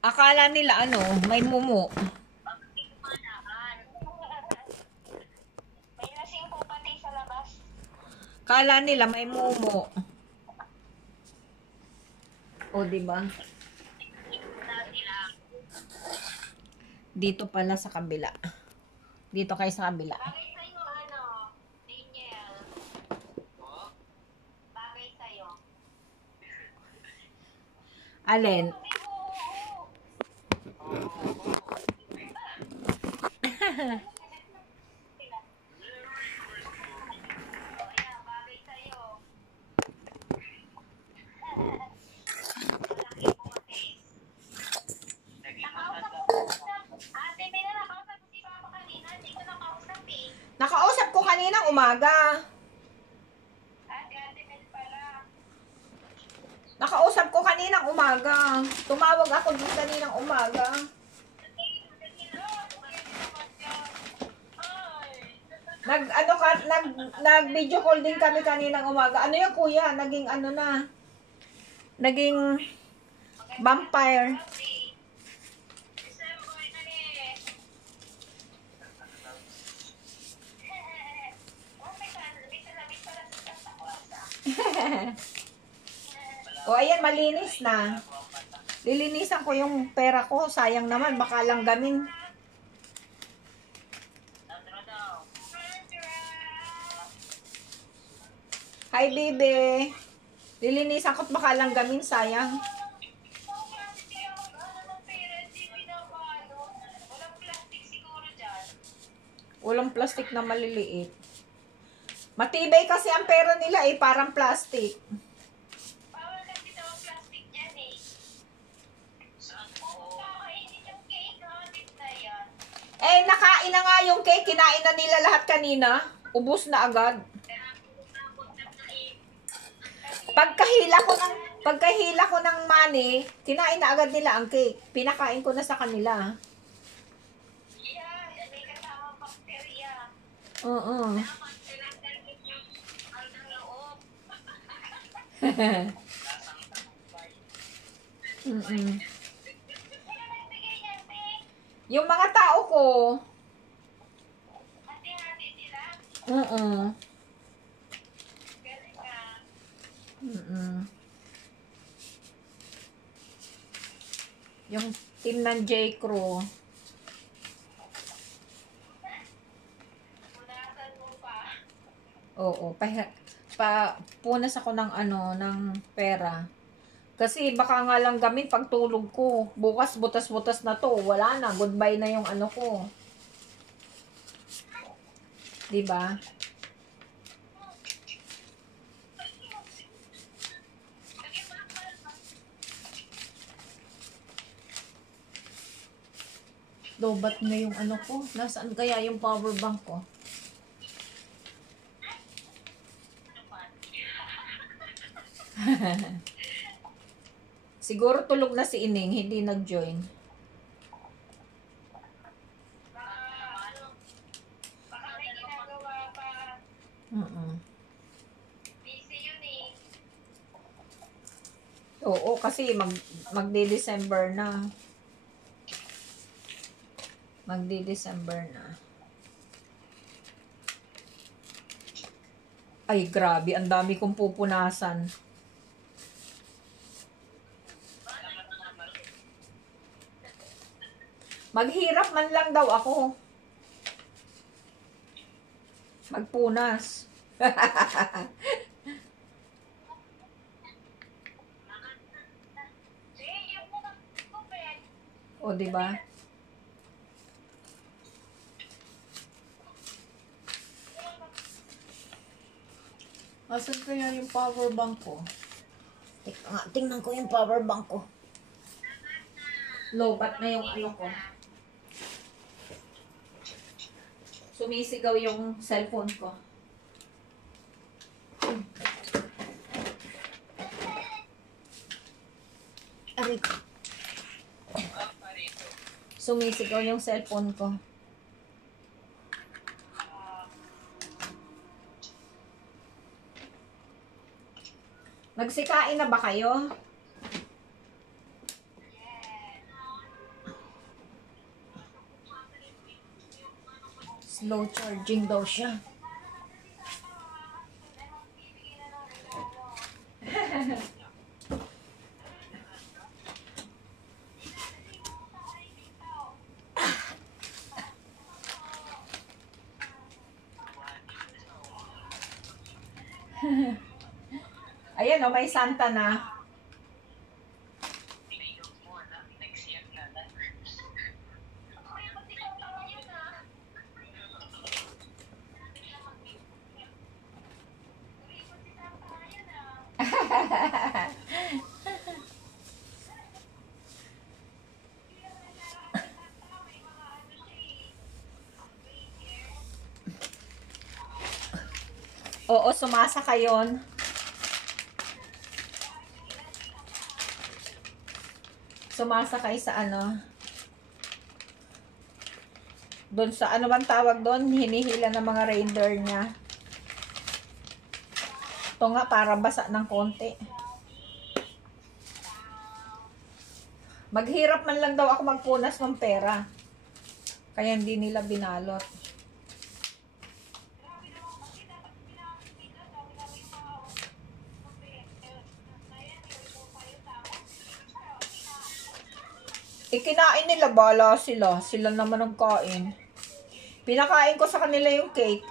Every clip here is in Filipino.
Akala nila ano, may mumu. May lasing po pati sa labas. Akala nila may mumu. O, di ba? Dito pala sa kabila. Dito kayo sa kabila. Bagay sa'yo, ano, Daniel. Bagay sa'yo. Alin? Bagay sa'yo. Ate, may nakausap si Papa kanina. Hindi ko nakausap eh. Nakausap ko kaninang umaga. Ate, may pala. Nakausap ko kaninang umaga. Tumawag ako dun kaninang umaga. Nag video call din kami kaninang umaga. Ano yung kuya? Naging ano na? Naging vampire. December na eh. Oh my God, labit pala sa Santa Claus. O ayan, malinis na. Lilinisan ko yung pera ko. Sayang naman, baka lang gamin. Hi, baby. Lilinisan ko't baka lang gamin, sayang. Walang plastic na maliliit. Matibay kasi ang pera nila eh, parang plastic. Bawal kasi daw plastic dyan eh. Kung kakainin yung cake, hatid na yan. Eh, nakain na nga yung cake. Kinain na nila lahat kanina. Ubus na agad. Pagkahila ko ng money, kinain na agad nila ang cake. Pinakain ko na sa kanila. Yeah, may kasama bacteria. Oo. Yung mga tao ko. Hati-hati sila. Oo. Galing ka. Yung team ng J. Crew. Punasan mo pa. Oo. Punas ako ng ano, ng pera. Kasi baka nga lang gamit pagtulog ko. Bukas butas-butas na to. Wala na. Goodbye na yung ano ko. Diba? Lobat na yung ano ko. Nasaan kaya yung power bank ko? Siguro tulog na si Ining, hindi nag-join. Baka may ginagawa pa. Busy yun eh. Oo, kasi magdi-December na. Magdi-December na. Ay, grabe. Ang dami kong pupunasan. Maghirap man lang daw ako. Magpunas. O, diba? Asan kaya yung power bank ko? Tingnan ko yung power bank ko. Lobat na yung ano ko. Sumisigaw yung cellphone ko. Aray ko. Sumisigaw yung cellphone ko. Nagsikain na ba kayo? Slow charging daw siya. Ayan o, may Santa na. Oo, sumasakay yun. Sumasakay sa ano. Doon sa ano bang tawag doon? Hinihila ng mga reindeer niya. Ito nga, para basa ng konti. Maghirap man lang daw ako magpunas ng pera. Kaya hindi nila binalot. Ikinain nila, bala sila. Sila naman ang kain. Pinakain ko sa kanila yung cake.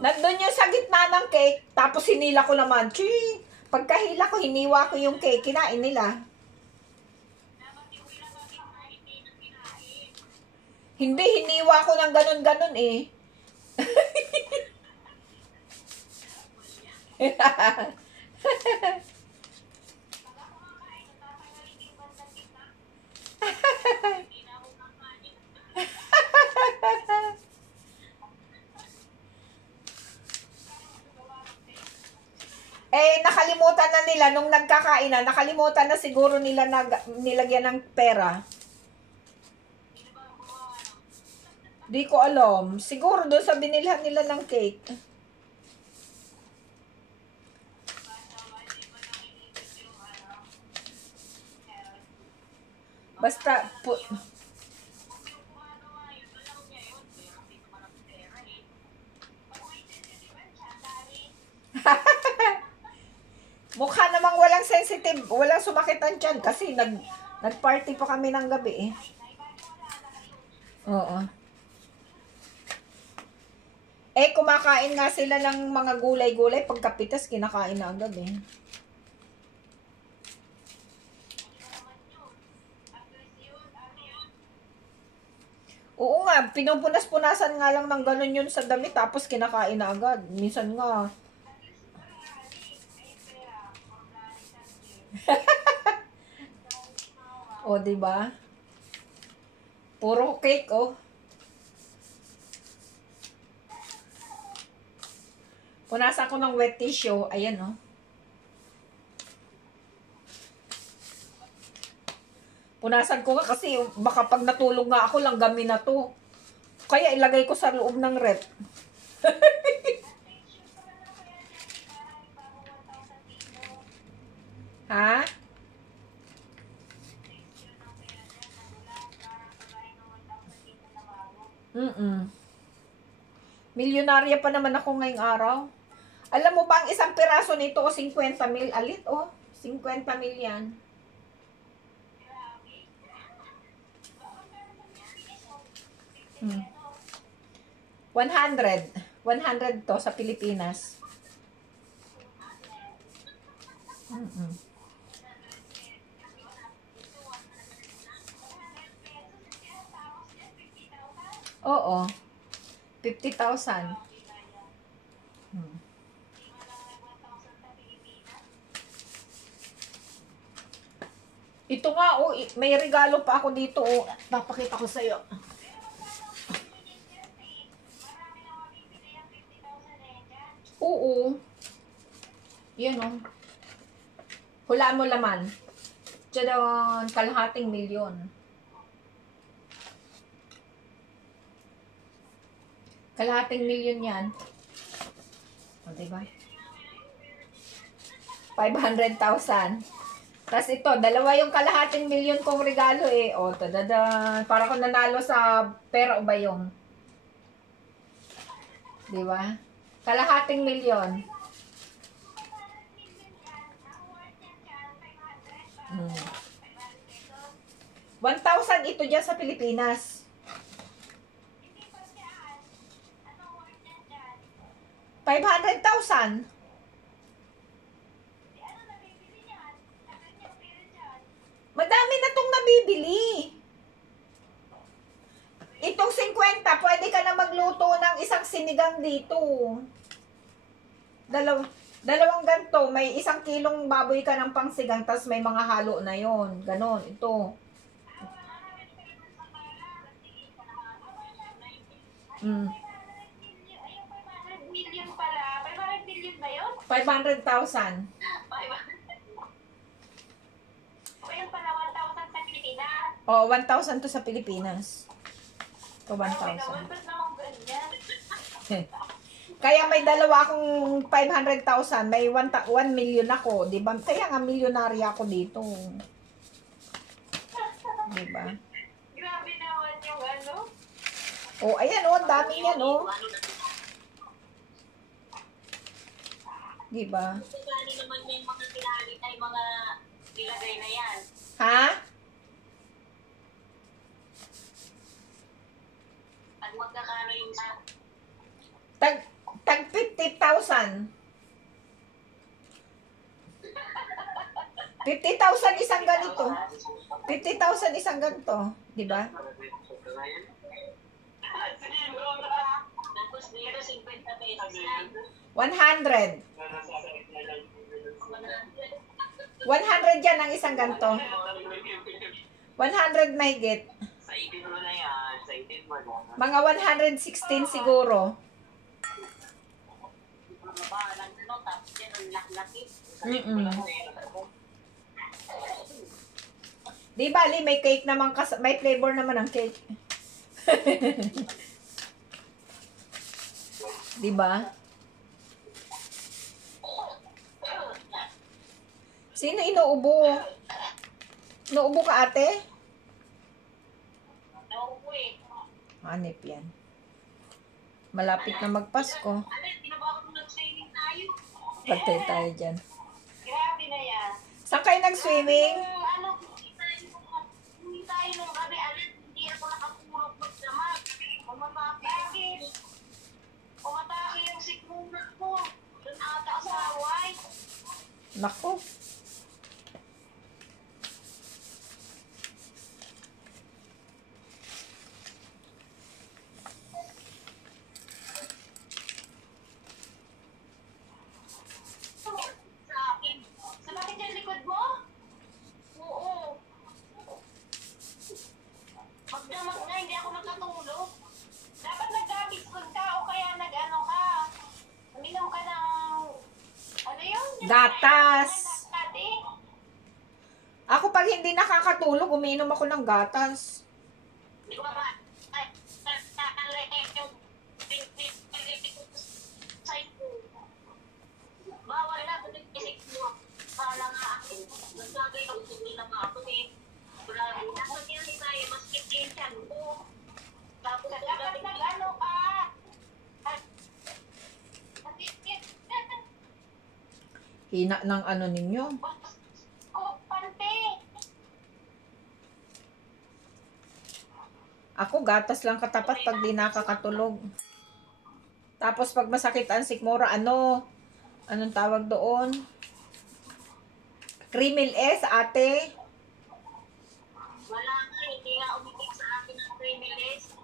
Nandun yung sa gitna ng cake, tapos hinila ko naman. Ching! Pagkahila ko, hiniwa ko yung cake. Kinain nila. Hindi, hiniwa ko ng ganun-ganun eh. Eh, nakalimutan na nila nung nagkakain na, nakalimutan na siguro nila nilagyan ng pera. Di ko alam. Siguro doon sa binilhan nila ng cake. Basta, mukha namang walang sensitive, walang sumakit ang tiyan kasi nag-party pa kami ng gabi eh. Oo. Eh, kumakain nga sila ng mga gulay-gulay. Pagkapitas, kinakain na agad eh. Oo nga, pinupunas-punasan nga lang ng ganun yun sa damit, tapos kinakain na agad. Minsan nga. O, diba? Puro cake, oh. Punasan ko ng wet tissue. Ayan, oh. Punasan ko nga kasi baka pag natulog nga ako, langgam na to. Kaya ilagay ko sa loob ng rep. Ha? Milyonarya pa naman ako ngayong araw. Alam mo ba, ang isang piraso nito, 50 mil. Alit, oh. 50 mil yan. Hmm. 100. 100 to sa Pilipinas. Oo. 50,000. Ito nga, oh, may regalo pa ako dito, oh. Papakita ko sa'yo. Oo. Yan, oh. Hulaan mo laman. Diyan, kalahating milyon. Kalahating milyon yan. O, diba? 500,000. Tapos ito, dalawa yung kalahating milyon kong regalo eh. O, tadada. Para ko nanalo sa pera o bayong. Di ba? Kalahating milyon. Hmm. 1,000 ito dyan sa Pilipinas. 500,000. Madami na tong nabibili. Itong 50, pwede ka na magluto ng isang sinigang dito. Dalawang ganto, may 1 kilong baboy ka ng pangsigang, tas may mga halo na yon. Ganon, ito. Mm. 500 million pala. 500 million ba yun? 500,000. 500. O yun pala, 1,000 sa Pilipinas. O, 1,000 to sa Pilipinas. Ito, Okay 1,000. naman, ba't naman ganyan? Kaya may dalawa akong 500,000, may 1 million ako, 'di ba? Kaya nga milyonarya ako dito. 'Di ba? Grabe naman yung ano. Oh, ayan oh, ang dami niyan oh. 'Di ba? Gani naman yung mga tinalit ay mga ilagay na yan. Ha? At magkakano yung Tag 50,000. 50,000 isang ganito. 50,000 isang ganito, 'di ba? Tapos dito 50 pesos yan. 100. 100 yan ang isang ganito. 100 mahigit. Sa ipin mo na yan. Sa ipin mo na. Mga 116 siguro. Ba, nagano tapos yan ang laki. Di bali, may cake naman, may flavor naman ang cake. Di ba? Sino inuubo? Inuubo ka, ate? Naupo eh. Hanip yan. Malapit na magpasko. Ano, tinabawa ko nag-swimming tayo. Patay tayo dyan. Grabe na yan. Saan kayo nag-swimming? Ano, hindi tayo nung gabi, alin, hindi ako nakapulog magdamag. Umatake yung sikmura ko. Doon ata sa Hawaii. Nako. Sa akin. Sa bakit yung likod mo? Oo. Magdamag nga, hindi ako nakatulog. Dapat nag-gabiskon ka o kaya nag-ano ka. Uminom ka ng... Ano yun? Gatas. Dati. Ako pag hindi nakakatulog, umiinom ako ng gatas. Di ko ba? Bawal na, isip mo. Para nga akin. Nagsagay ako, hindi na nga ako eh. Grabe. Nasa niya tayo, mas kitin siya ko. Tapos dapat nag-ano ka. Hina ng ano ninyo. Pante. Ako, gatas lang katapat pag di nakakatulog. Tapos pag masakit ang sikmura, anong tawag doon? Crimil S, ate. Wala nga, hindi nga umitig sa akin ang criminals.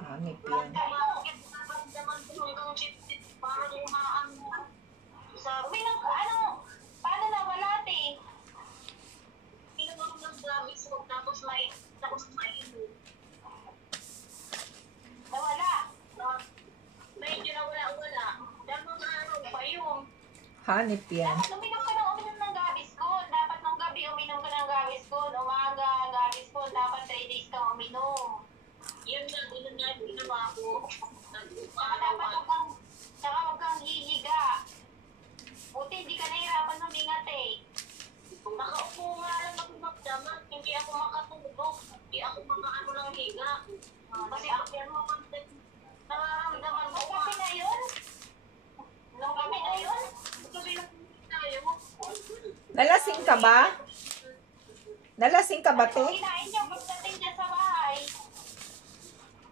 Hanip yan. Uminom ka, ano? Paano na wala, te? Uminom ako ng gamit mo, tapos may inom. Nawala. Medyo nawala-wala. Dahil mga araw pa yung... Hanip yan. Dapat uminom ka ng Gaviscon. Dapat nung gabi uminom ka ng Gaviscon. Umaga, Gaviscon. Dapat 3 days kang uminom. Yun nga, ginawa ko. Dapat huwag kang hihiga. Buti hindi ka nahirapan humingat eh. Nakaupo nga Nalasing ka ba? Nalasing ka ba, te? Kinain niya pagdating niya sa bahay.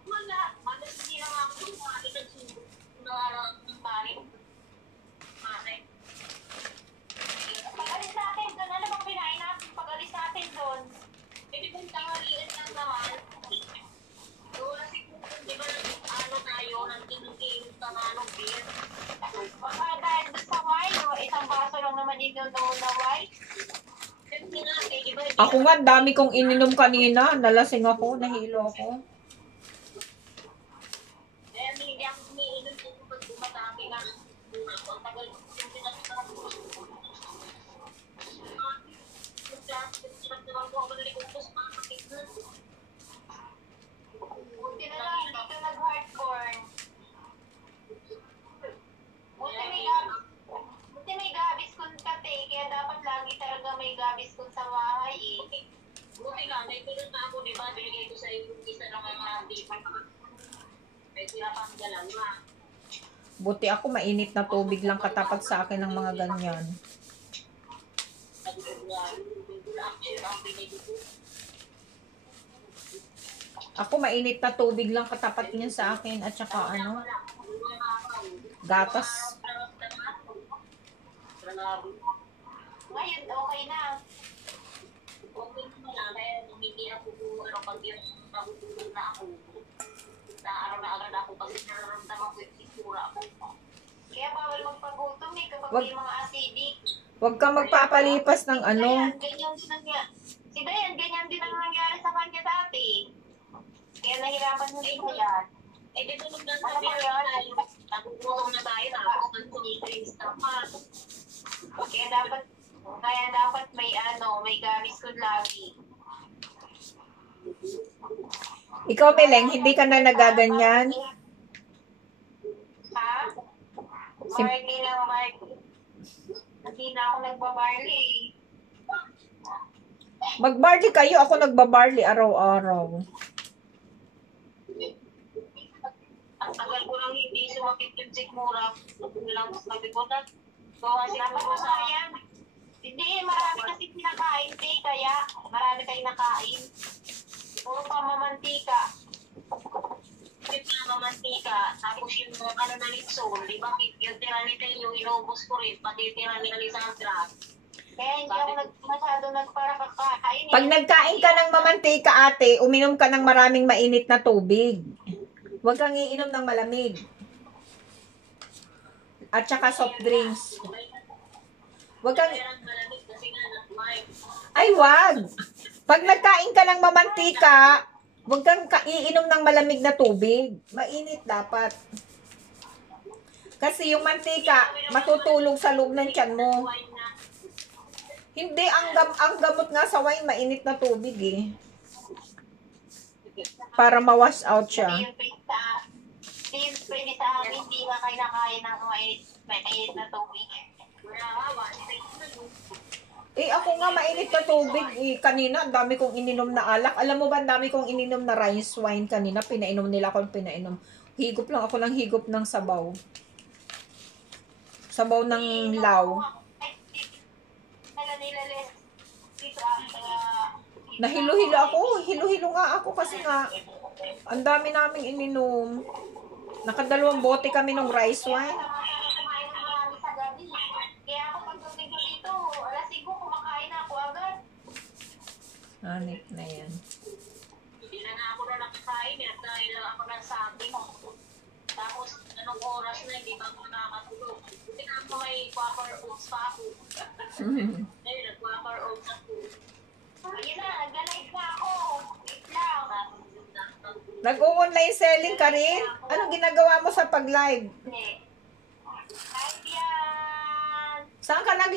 Wala. Malas hindi na nga ako kumain ng subo. Ng bahay. Mare. Pag-alis natin doon, ano bang pinain natin? Pag-alis natin doon. Hindi kung tanghalian lang naman. Doon kasi kung di ba ano tayo, nang tinigil sa manong beer. Baka dahil doon sa wine, o isang baso lang naman yun doon na wine. Kasi nga, eh, di ba, Ako nga, dami kong ininom kanina. Nalasing ako, nahilo ako. eh, hindi ako umiinom kung pag dumatami nga. Ang tagal ko yung pinagsasabi ko. Buti na lang, hindi ka nag-hardcore. Buti may gabiskon ka, te. Kaya dapat lagi talaga may gabiskon sa bahay, eh. Buti nga, may tulong na ako, di ba? Binigay ko sa iyo yung isa ng mga hindi pa. May tinapang dalawa. Buti ako, mainit na tubig lang katapat sa akin ng mga ganyan. Ako, mainit na tubig lang katapat niya sa akin. At saka ano, gatas. Ngayon, okay na. Okay na lang. Hindi ako pag yung pagutulog na ako. Na araw na agad ako kasi nararamdaman ko yung isura ako. Kaya bawal magpagutom eh kapag may mga acidic. Huwag kang magpapalipas ng ano. Ganyan din nangyari. Si Dayan, ganyan din ang nangyari sa kanya dati. Kaya nahirapan mo din yan. Eh, dito nung nasabi tayo, nagugulong na tayo, tapos nag-tumitris na pa. Kaya dapat may may gamis ko lagi. Ikaw, Meleng, hindi ka na nagaganyan? Ha? Marley na Marley. Hindi na ako nagbabarley. Mag-barley kayo, ako nagbabarley araw-araw. Ang tagal ko lang hindi sumakit yung sigmura. Lang sabi ko na, gawa siguro sa yan. Hindi, marami kasi pinakain, te, kaya marami tayong nakain. Puro pa mamantika. Yung mamantika, tapos yung ano na litson, di ba? Yung tira ni Teo, inubos ko rin, pati tira ni Alessandra. Kaya hindi ako masyado nagpara kakain. Pag nagkain ka ng mamantika, ate, uminom ka ng maraming mainit na tubig. Huwag kang iinom ng malamig. At saka soft drinks. Huwag kang... Ay, wag! Pag nagkain ka ng mamantika, huwag kang iinom ng malamig na tubig. Mainit dapat. Kasi yung mantika, matutulog sa loob ng tiyan mo. Hindi, ang gamot nga sa wine, mainit na tubig eh. Para ma-wash out siya. Hindi yung pwede sa amin, hindi nga kayo nakaya ng mainit na tubig. Eh, ako nga mainit na tubig. Eh, kanina, ang dami kong ininom na alak. Alam mo ba, ang dami kong ininom na rice wine kanina. Pinainom nila ako, pinainom. Higop lang ako ng higop ng sabaw. Sabaw ng law. Nahilo-hilo ako. Hilo-hilo nga ako kasi nga, ang dami naming ininom. Nakadalawang bote kami ng rice wine. Kaya ako pagdating ko dito, alas 5 kumakain na ako agad. Hanip na yan. Hindi na nga ako na nakakain, dahil lang ako ng saging. Tapos, anong oras na, hindi pa ako nakakatulog. Hindi na ako may quaker oats pa ako. Ayun, nag-quaker oats ako. Ayun na, nag-live na ako. Wait lang. Nag-online selling ka rin? Anong ginagawa mo sa pag-live? Live yan. Saan ka nag